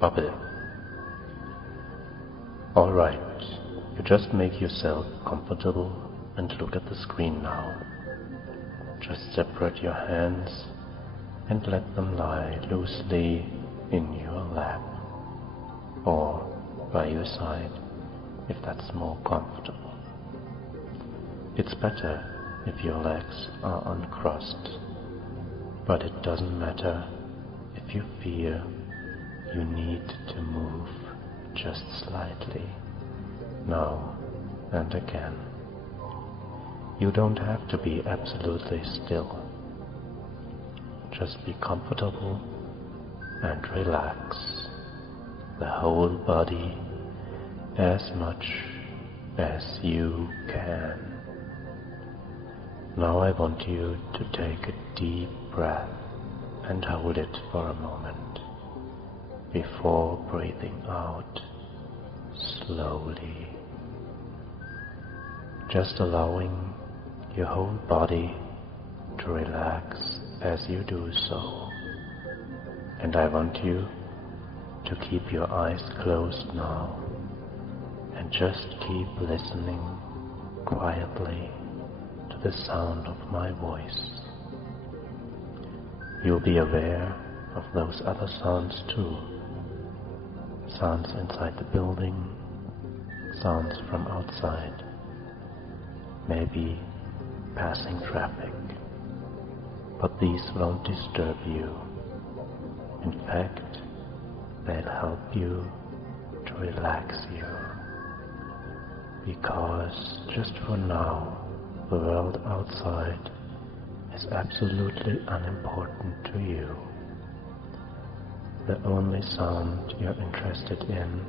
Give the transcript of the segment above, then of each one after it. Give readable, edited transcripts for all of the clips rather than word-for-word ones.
bubble. Alright, you just make yourself comfortable and look at the screen now. Just separate your hands and let them lie loosely in your lap or by your side if that's more comfortable. It's better if your legs are uncrossed, but it doesn't matter if you feel you need to move just slightly now and again. You don't have to be absolutely still. Just be comfortable and relax the whole body as much as you can. Now I want you to take a deep breath and hold it for a moment before breathing out slowly, just allowing your whole body to relax as you do so. And I want you to keep your eyes closed now and just keep listening quietly to the sound of my voice. You'll be aware of those other sounds too. Sounds inside the building, sounds from outside, maybe passing traffic. But these won't disturb you. In fact, they'll help you to relax you. Because just for now, the world outside is absolutely unimportant to you. The only sound you're interested in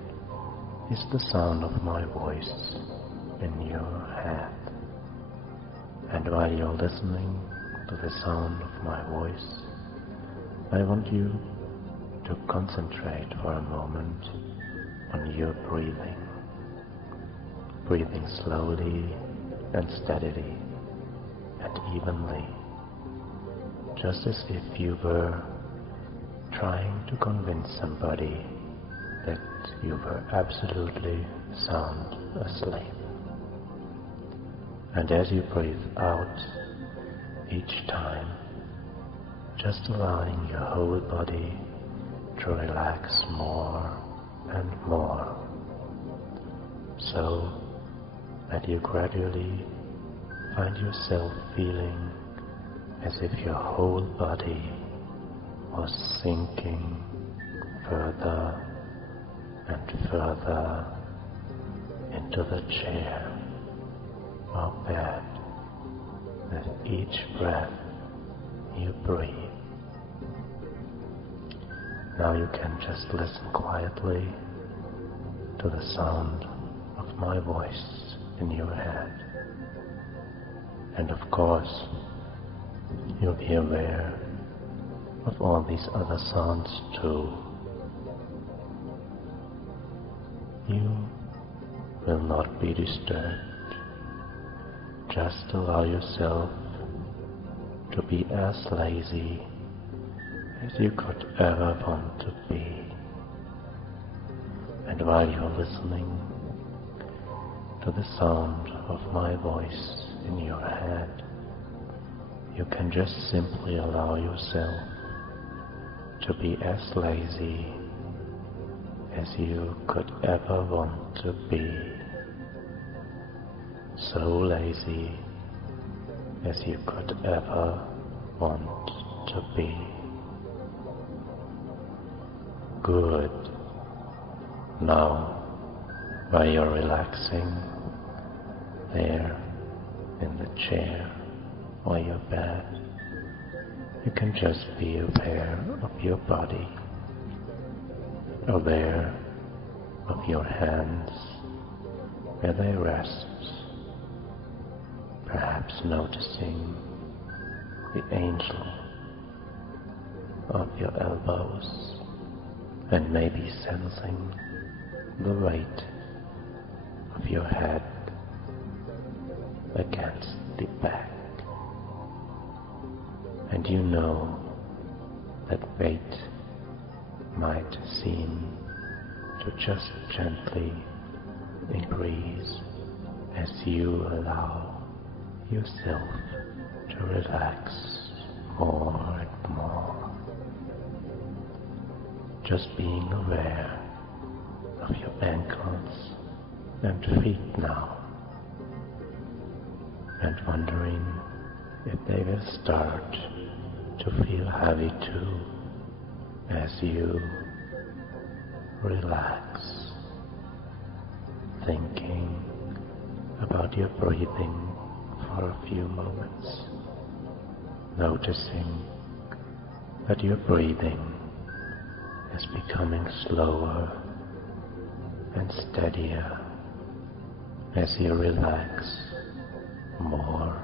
is the sound of my voice in your head. And while you're listening to the sound of my voice, I want you to concentrate for a moment on your breathing. Breathing slowly and steadily and evenly, just as if you were trying to convince somebody that you were absolutely sound asleep. And as you breathe out each time, just allowing your whole body to relax more and more, so that you gradually find yourself feeling as if your whole body was sinking further and further into the chair or bed with each breath you breathe. Now you can just listen quietly to the sound of my voice in your head. And of course, you'll be aware of all these other sounds too. You will not be disturbed. Just allow yourself to be as lazy as you could ever want to be. And while you're listening to the sound of my voice in your head, you can just simply allow yourself to be as lazy as you could ever want to be. So lazy as you could ever want to be. Good. Now, while you're relaxing there in the chair or your bed, you can just be aware of your body, aware of your hands where they rest, perhaps noticing the angel of your elbows and maybe sensing the weight of your head against the back. And you know that weight might seem to just gently increase as you allow yourself to relax more and more. Just being aware of your ankles and feet now, and wondering if they will start to feel heavy too as you relax, thinking about your breathing for a few moments, noticing that your breathing is becoming slower and steadier as you relax more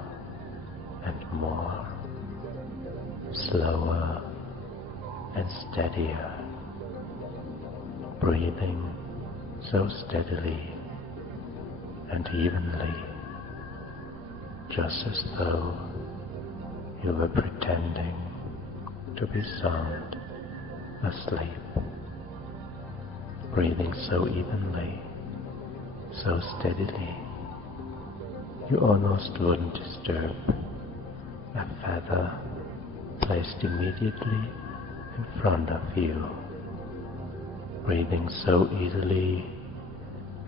and more, slower and steadier, breathing so steadily and evenly, just as though you were pretending to be sound asleep, breathing so evenly, so steadily, you almost wouldn't disturb a feather placed immediately in front of you, breathing so easily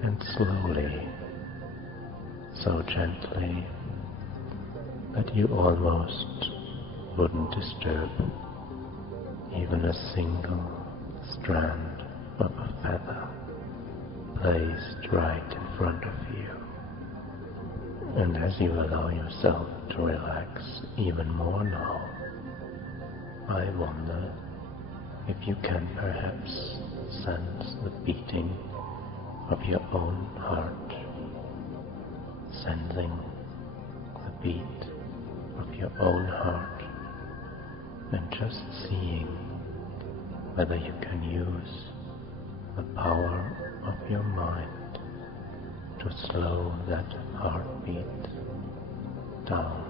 and slowly, so gently that you almost wouldn't disturb even a single strand of a feather placed right in front of you. And as you allow yourself to relax even more now, I wonder if you can perhaps sense the beating of your own heart, sensing the beat of your own heart, and just seeing whether you can use the power of your mind to slow that heartbeat down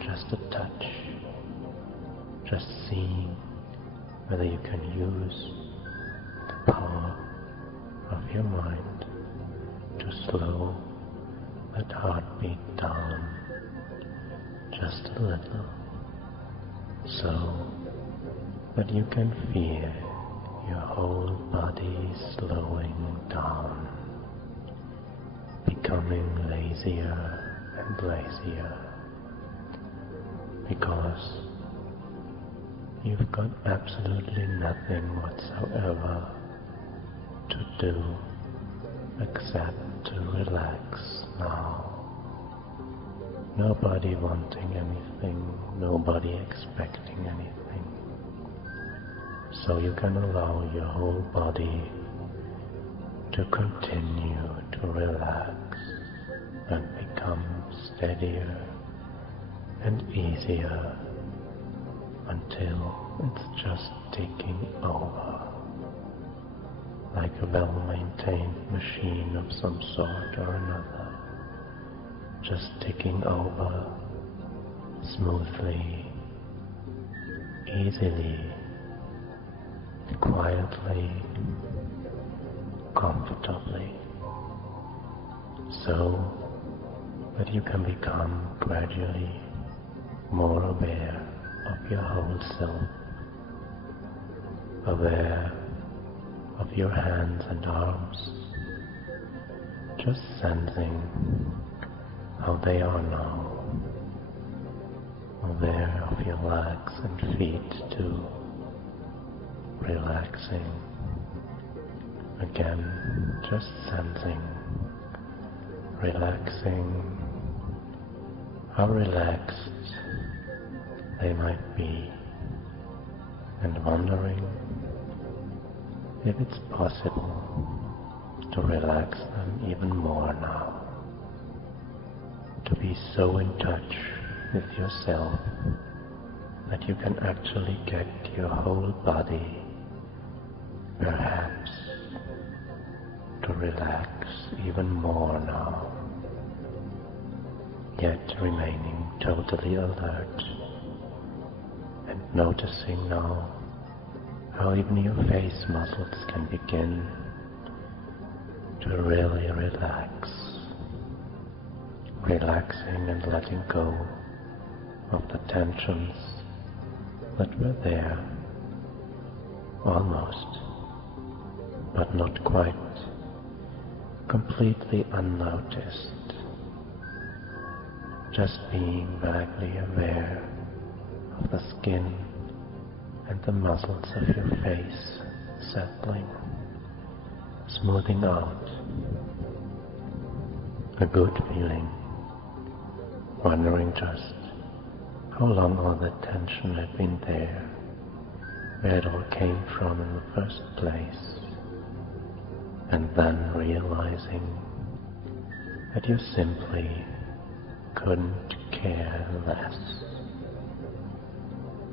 just a touch, just seeing whether you can use the power of your mind to slow that heartbeat down just a little, so that you can feel your whole body slowing down, becoming lazier and lazier, because you've got absolutely nothing whatsoever to do except to relax now. Nobody wanting anything, nobody expecting anything. So you can allow your whole body to continue to relax and become steadier and easier until it's just taking over, like a well-maintained machine of some sort or another, just taking over smoothly, easily, quietly, comfortably, so that you can become gradually more aware of your whole self, aware of your hands and arms, just sensing how they are now, aware of your legs and feet too, relaxing, again just sensing, relaxing, how relaxed they might be, and wondering if it's possible to relax them even more now, to be so in touch with yourself that you can actually get your whole body perhaps to relax even more now, yet remaining totally alert and noticing now how even your face muscles can begin to really relax, relaxing and letting go of the tensions that were there, almost, but not quite, completely unnoticed, just being vaguely aware of the skin and the muscles of your face settling, smoothing out. A good feeling, wondering just how long all that tension had been there, where it all came from in the first place, and then realizing that you simply couldn't care less,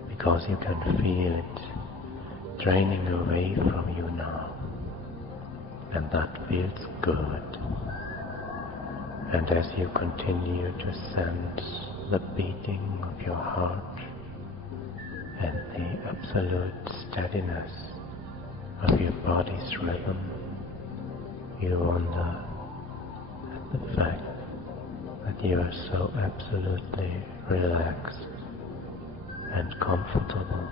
because you can feel it draining away from you now, and that feels good. And as you continue to sense the beating of your heart and the absolute steadiness of your body's rhythm, you wonder at the fact that you are so absolutely relaxed and comfortable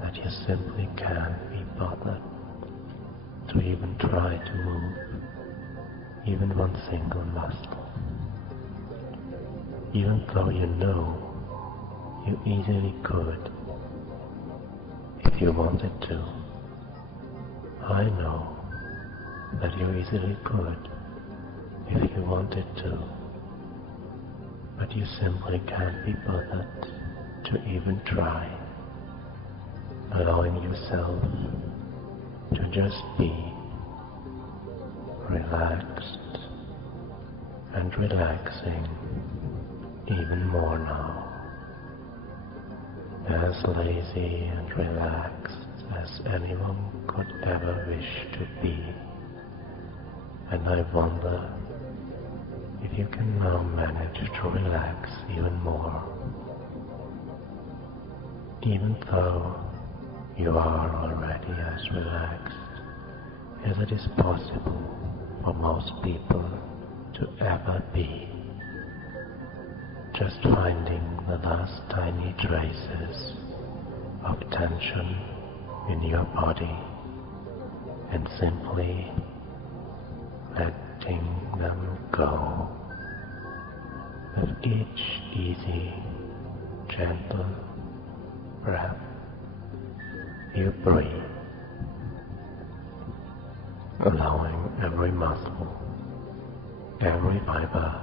that you simply can't be bothered to even try to move even one single muscle, even though you know you easily could if you wanted to. I know that you easily could if you wanted to, but you simply can't be bothered to even try, allowing yourself to just be relaxed and relaxing even more now, as lazy and relaxed as anyone could ever wish to be. And I wonder if you can now manage to relax even more, even though you are already as relaxed as it is possible for most people to ever be, just finding the last tiny traces of tension in your body and simply letting them go with each easy, gentle breath you breathe, allowing every muscle, every fiber,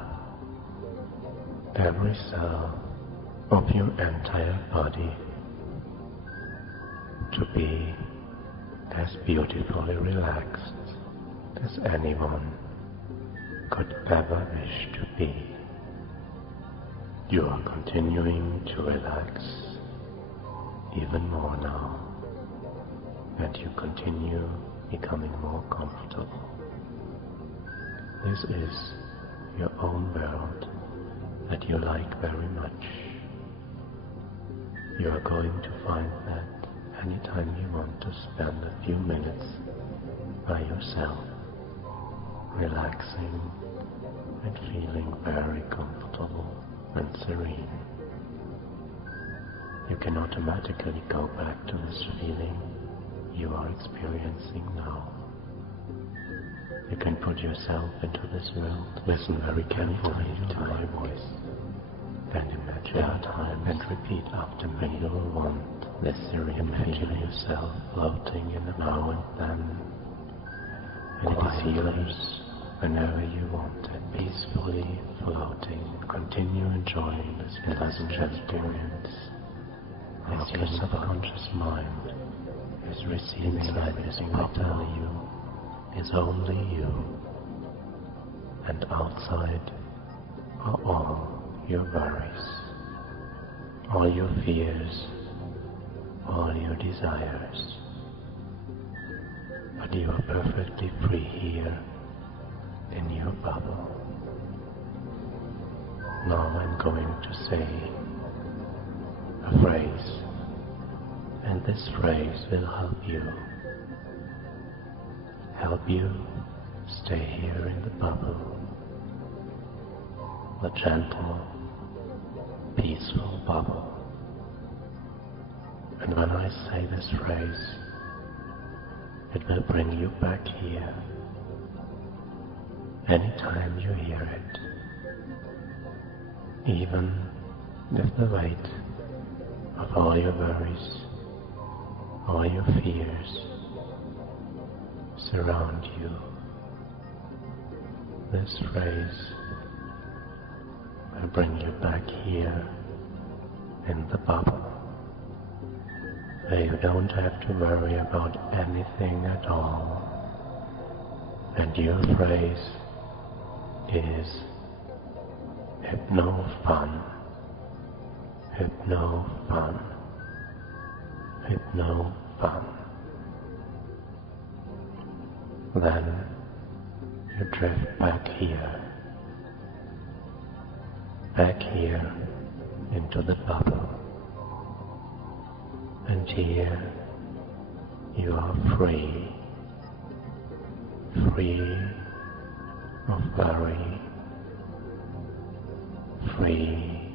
every cell of your entire body to be as beautifully relaxed as anyone could ever wish to be. You are continuing to relax even more now, and you continue becoming more comfortable. This is your own world that you like very much. You are going to find that anytime you want to spend a few minutes by yourself, relaxing and feeling very comfortable and serene, you can automatically go back to this feeling you are experiencing now. You can put yourself into this world, listen very carefully to my voice, and imagine time and repeat after me. You will want this serene feeling yourself floating in the now and then, and it is yours whenever you want it, peacefully floating. Continue enjoying this pleasant experience as your subconscious mind is receiving everything I tell you is only you, and outside are all your worries, all your fears, all your desires. But you are perfectly free here in your bubble. Now I'm going to say a phrase, And this phrase will help you stay here in the bubble, the gentle, peaceful bubble. And when I say this phrase, it will bring you back here anytime you hear it, even if the weight of all your worries, all your fears surround you. This phrase will bring you back here in the bubble, where you don't have to worry about anything at all. And your phrase is HYPNOFUN, HYPNOFUN, HYPNOFUN. Then you drift back here into the bubble, and here you are free of worry, free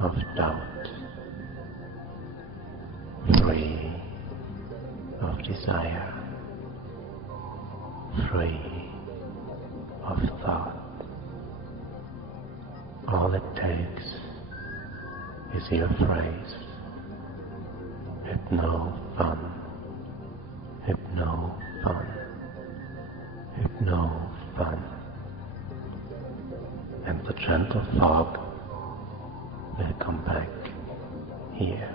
of doubt, free of desire, free of thought. All it takes is your phrase, HYPNOFUN, HYPNOFUN, HYPNOFUN. And the gentle fog will come back here.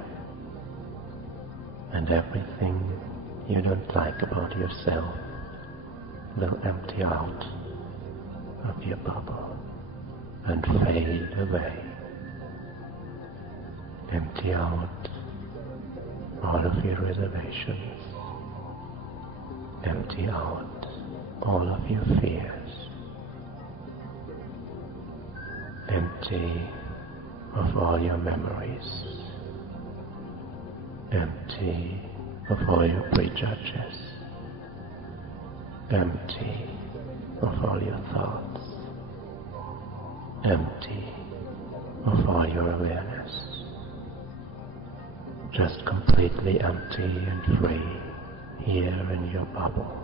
And everything you don't like about yourself will empty out of your bubble and fade away. Empty out all of your reservations. Empty out all of your fears. Empty of all your memories. Empty of all your prejudges. Empty of all your thoughts. Empty of all your awareness. Just completely empty and free here in your bubble.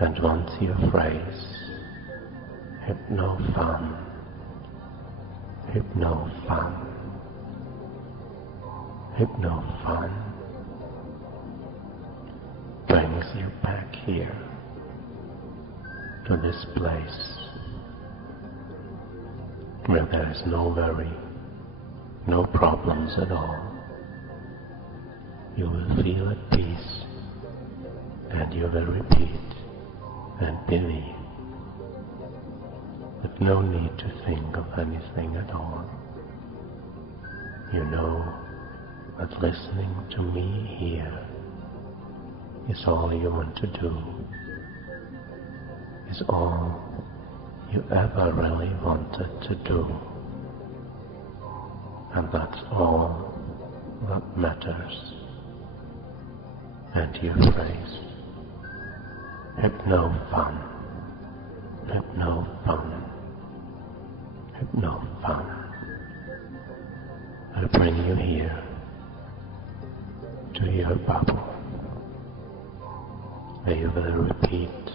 And once your phrase, HYPNOFUN, HYPNOFUN, HYPNOFUN, brings you back here to this place where there is no worry, no problems at all. You will feel at peace, and you will repeat and believe with no need to think of anything at all. You know that listening to me here is all you want to do, is all you ever really wanted to do, and that's all that matters. And your phrase, HYPNOFUN, HYPNOFUN, HYPNOFUN, will bring you here to your bubble, where you will repeat,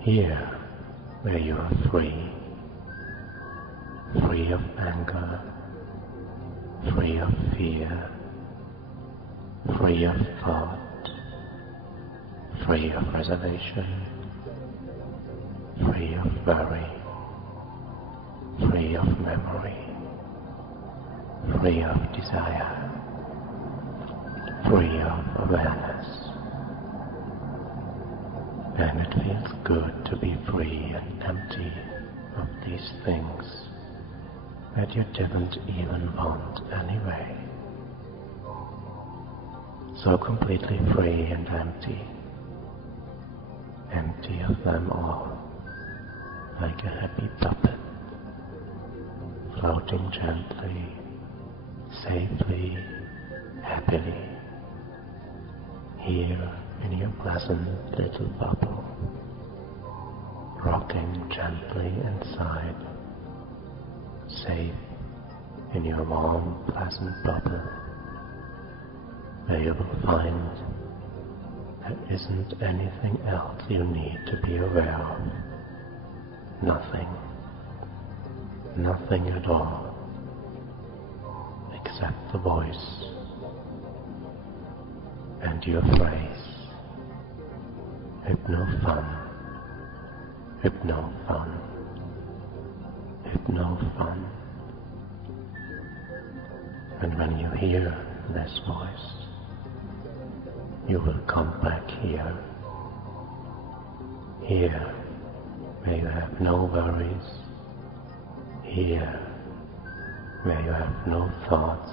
here where you are free, free of anger, free of fear, free of thought, free of reservation, free of worry, free of memory, free of desire, free of awareness. And it feels good to be free and empty of these things that you didn't even want anyway. So completely free and empty of them all, like a happy puppet, floating gently safely, happily, here in your pleasant little bubble, rocking gently inside, safe in your warm, pleasant bubble, where you will find there isn't anything else you need to be aware of. Nothing. Nothing at all, except the voice and your phrase, HYPNOFUN, HYPNOFUN, HYPNOFUN. And when you hear this voice, you will come back here, where you have no worries, here where you have no thoughts,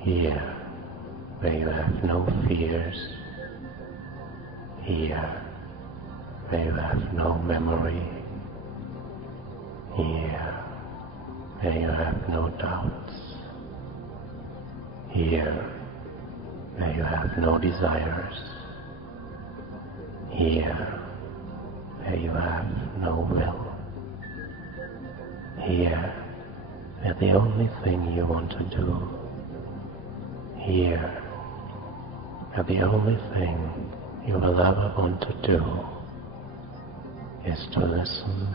here where you have no fears, here where you have no memory, here where you have no doubts, here where you have no desires, here where you have no will, here where the only thing you want to do, here where the only thing you will ever want to do is to listen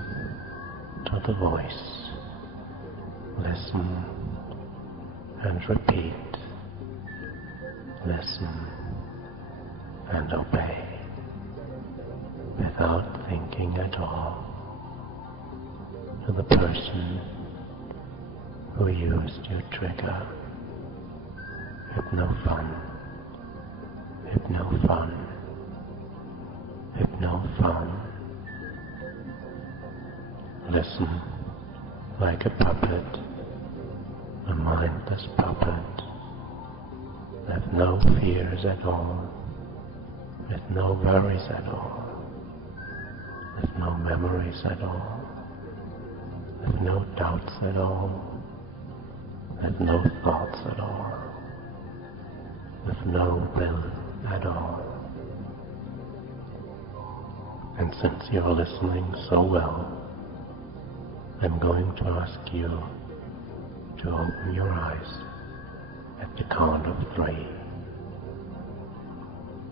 to the voice, listen and repeat, listen and obey, without thinking at all, to the person who used your trigger. HYPNOFUN, HYPNOFUN, HYPNOFUN. Listen like a puppet, a mindless puppet, with no fears at all, with no worries at all, with no memories at all, with no doubts at all, with no thoughts at all, with no will at all. And since you're listening so well, I'm going to ask you to open your eyes at the count of 3.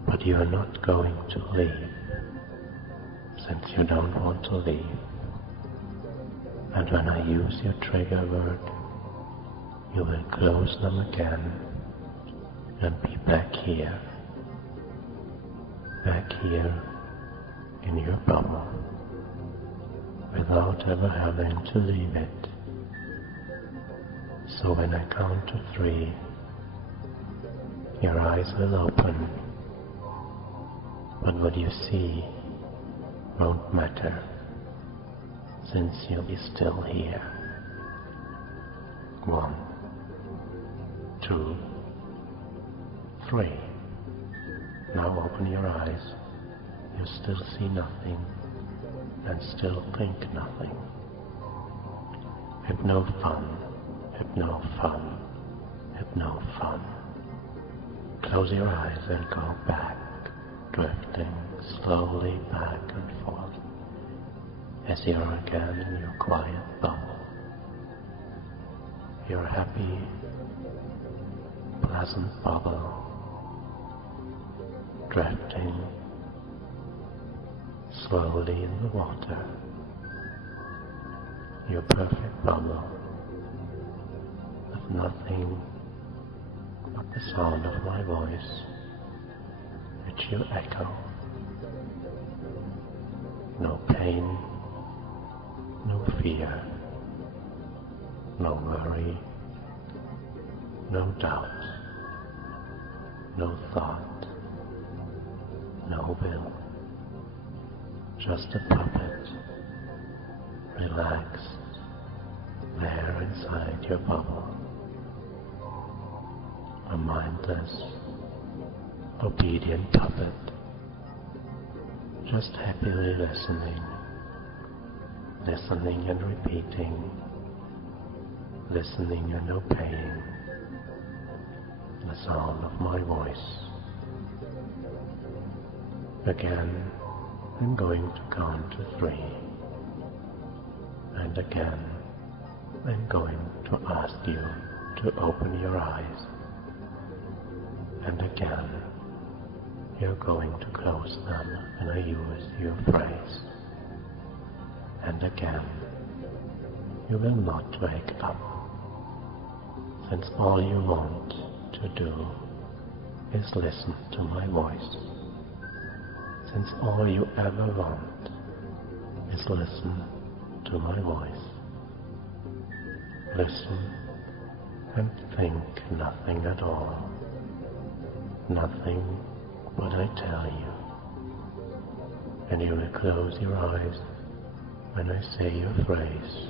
But you are not going to leave, since you don't want to leave. And when I use your trigger word, you will close them again and be back here in your bubble, without ever having to leave it. So when I count to 3, your eyes will open, but what you see won't matter, since you'll be still here. 1, 2, 3. Now open your eyes. You still see nothing and still think nothing. HYPNOFUN, HYPNOFUN, HYPNOFUN. Close your eyes and go back, drifting slowly back and forth as you are again in your quiet bubble. Your happy, pleasant bubble, drifting slowly in the water. Your perfect bubble, with nothing but the sound of my voice, which you echo. No pain, no fear, no worry, no doubt, no thought, no will. Just a puppet, relaxed there inside your bubble. A mindless, obedient puppet, just happily listening and repeating, listening and obeying the sound of my voice. Again, I'm going to count to 3. And again, I'm going to ask you to open your eyes. And again, you're going to close them and I use your phrase. And again, you will not wake up, since all you want to do is listen to my voice. Since all you ever want is listen to my voice. Listen and think nothing at all. Nothing what I tell you. And you will close your eyes when I say your phrase,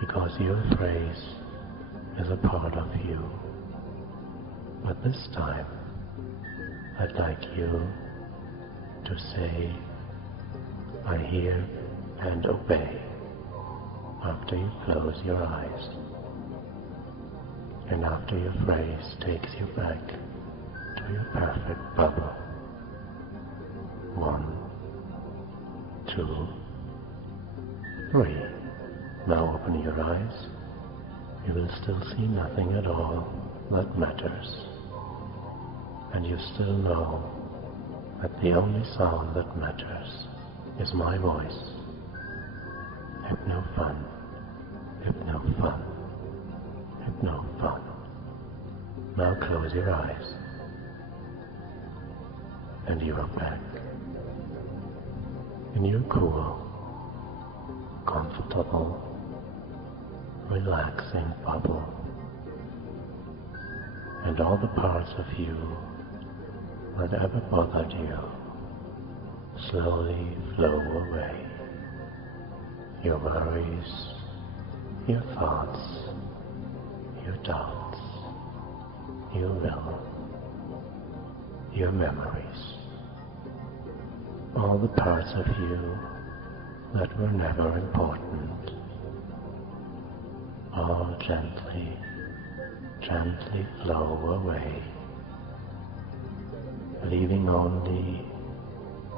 because your phrase is a part of you. But this time, I'd like you to say, I hear and obey, after you close your eyes, and after your phrase takes you back to your perfect bubble. 1, 2, 3. Now open your eyes. You will still see nothing at all that matters, and you still know that the only sound that matters is my voice. HYPNOFUN, HYPNOFUN, HYPNOFUN. Now close your eyes, and you are back in your cool, comfortable, relaxing bubble, and all the parts of you that ever bothered you slowly flow away. Your worries, your thoughts, your doubts, your will, your memories, all the parts of you that were never important, all gently, gently flow away, leaving only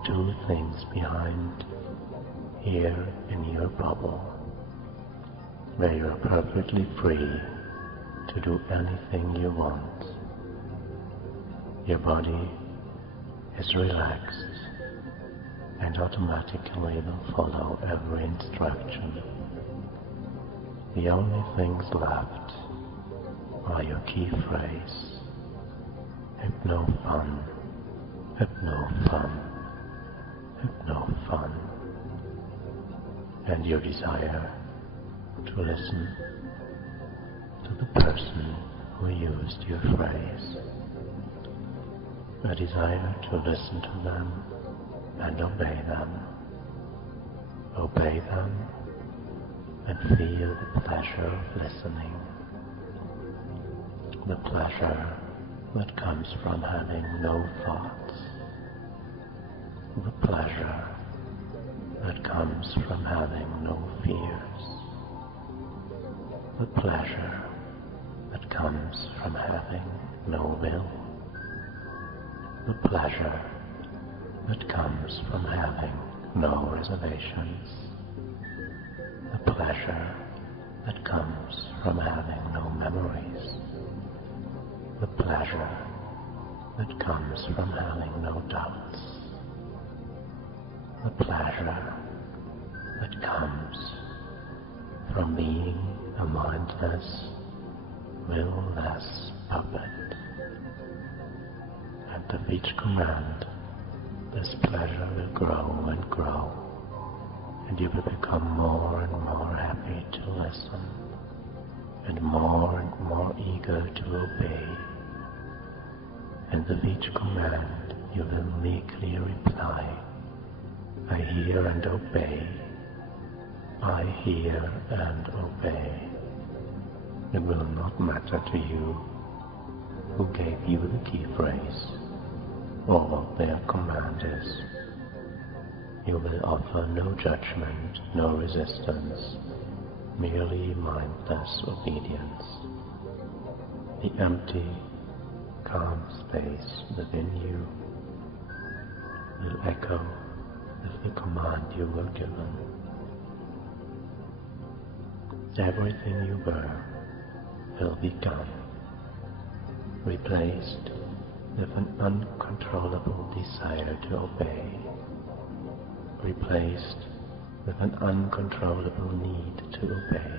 2 things behind here in your bubble, where you are perfectly free to do anything you want. Your body is relaxed and automatically will follow every instruction. The only things left are your key phrase, HYPNOFUN, HYPNOFUN, HYPNOFUN, and your desire to listen to the person who used your phrase, a desire to listen to them and obey them and feel the pleasure of listening, the pleasure that comes from having no thoughts, the pleasure that comes from having no fears, the pleasure that comes from having no will, the pleasure that comes from having no reservations, the pleasure that comes from having no memories, the pleasure that comes from having no doubts, the pleasure that comes from being a mindless, will-less puppet. And with each command, this pleasure will grow and grow, and you will become more and more happy to listen, and more eager to obey. And with each command, you will meekly reply, I hear and obey, I hear and obey. It will not matter to you who gave you the key phrase or what their command is. You will offer no judgment, no resistance, merely mindless obedience. The empty, calm space within you will echo with the command you were given. Everything you were will be gone, replaced with an uncontrollable desire to obey, replaced with an uncontrollable need to obey,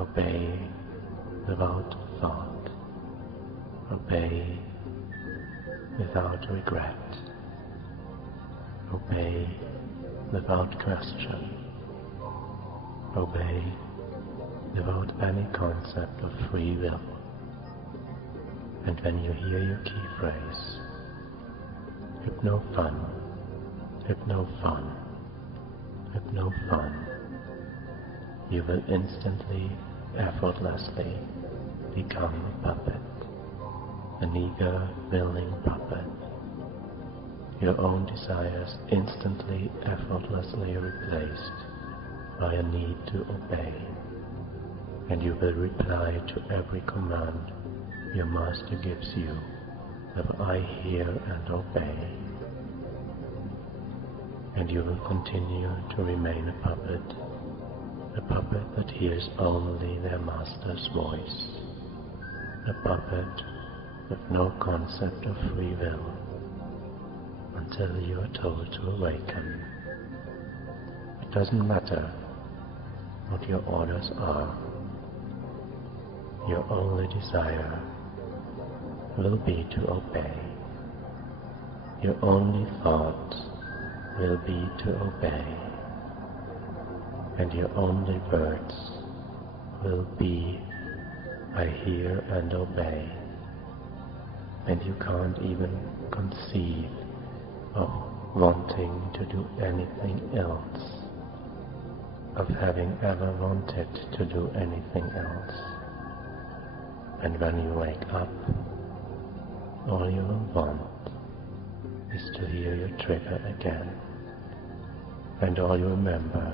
obey without thought, obey without regret, obey without question, obey without any concept of free will. And when you hear your key phrase, HYPNOFUN, HYPNOFUN, HYPNOFUN, you will instantly, effortlessly become a puppet, an eager, willing puppet. Your own desires instantly, effortlessly replaced by a need to obey, and you will reply to every command your master gives you with "I hear and obey," and you will continue to remain a puppet that hears only their master's voice, a puppet with no concept of free will, until you are told to awaken. It doesn't matter what your orders are. Your only desire will be to obey. Your only thought will be to obey. And your only words will be, "I hear and obey." And you can't even conceive of wanting to do anything else, of having ever wanted to do anything else. And when you wake up, all you will want is to hear your trigger again, and all you remember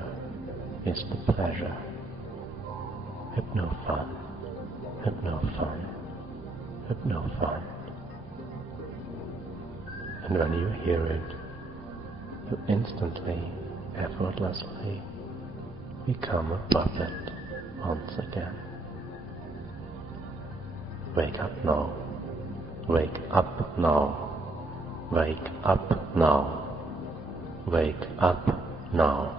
is the pleasure. HYPNOFUN, HYPNOFUN, HYPNOFUN. And when you hear it, you instantly, effortlessly become a puppet once again. Wake up now. Wake up now. Wake up now. Wake up now.